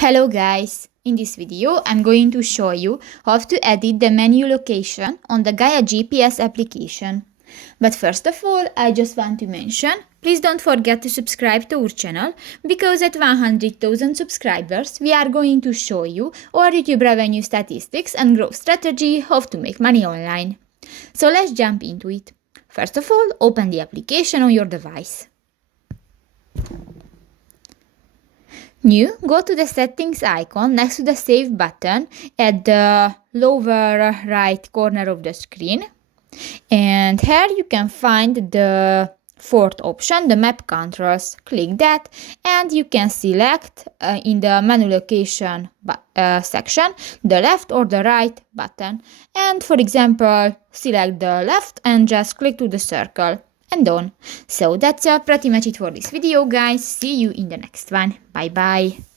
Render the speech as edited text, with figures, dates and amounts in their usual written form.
Hello guys! In this video I'm going to show you how to edit the menu location on the Gaia GPS application. But first of all, I just want to mention, please don't forget to subscribe to our channel, because at 100,000 subscribers we are going to show you our YouTube revenue statistics and growth strategy, how to make money online. So let's jump into it. First of all, open the application on your device. New, go to the settings icon next to the save button at the lower right corner of the screen. And here you can find the fourth option, the map controls. Click that and you can select in the menu location section the left or the right button. And for example, select the left and just click to the circle. And done. So that's pretty much it for this video, guys. See you in the next one. Bye bye.